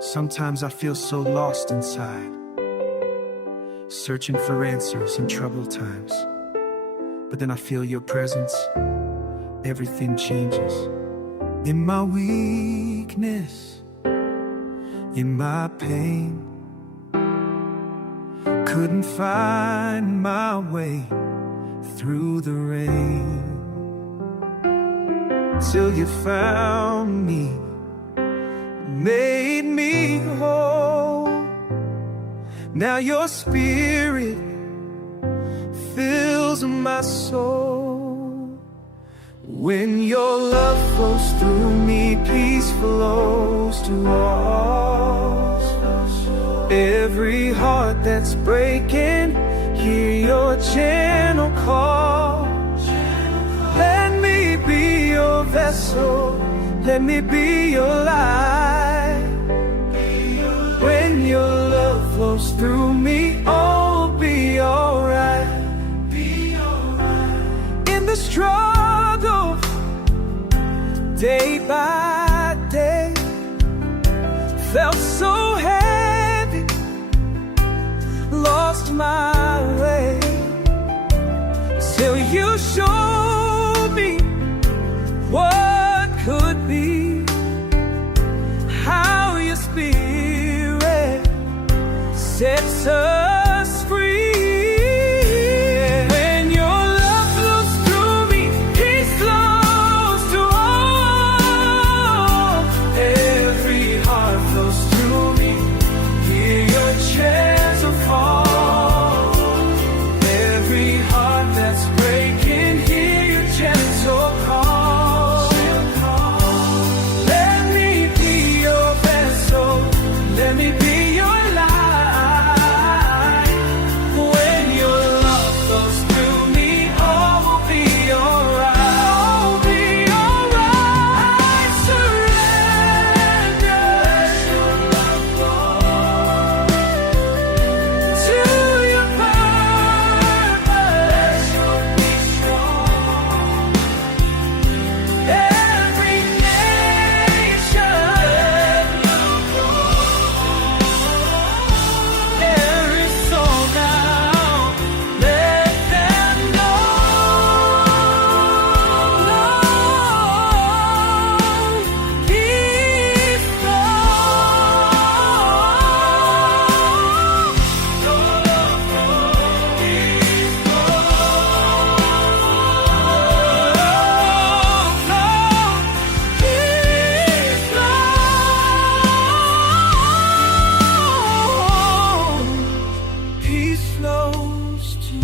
Sometimes I feel so lost inside, searching for answers in troubled times. But then I feel your presence, everything changes. In my weakness, in my pain, couldn't find my way through the rain, till you found me, made me whole. Now your spirit fills my soul. When your love flows through me, peace flows to all. Every heart that's breaking, hear your gentle call. Let me be your vessel, let me be your light. When your love flows through me, all will be alright. In the struggle, day by day, felt so heavy, lost my way, till you showed me what could be, how your spirit sets us free. When your love flows through me, peace flows to all. Every heart flows through me, hear your gentle fall. Every heart that's breaking, hear your gentle call. Let me be your vessel, let me be your light. When your love flows through me, all will be alright. All will be alright. I surrender. Let your love flow to your purpose. Let your peace strong. Every nation, every soul now, let them know. Peace flows to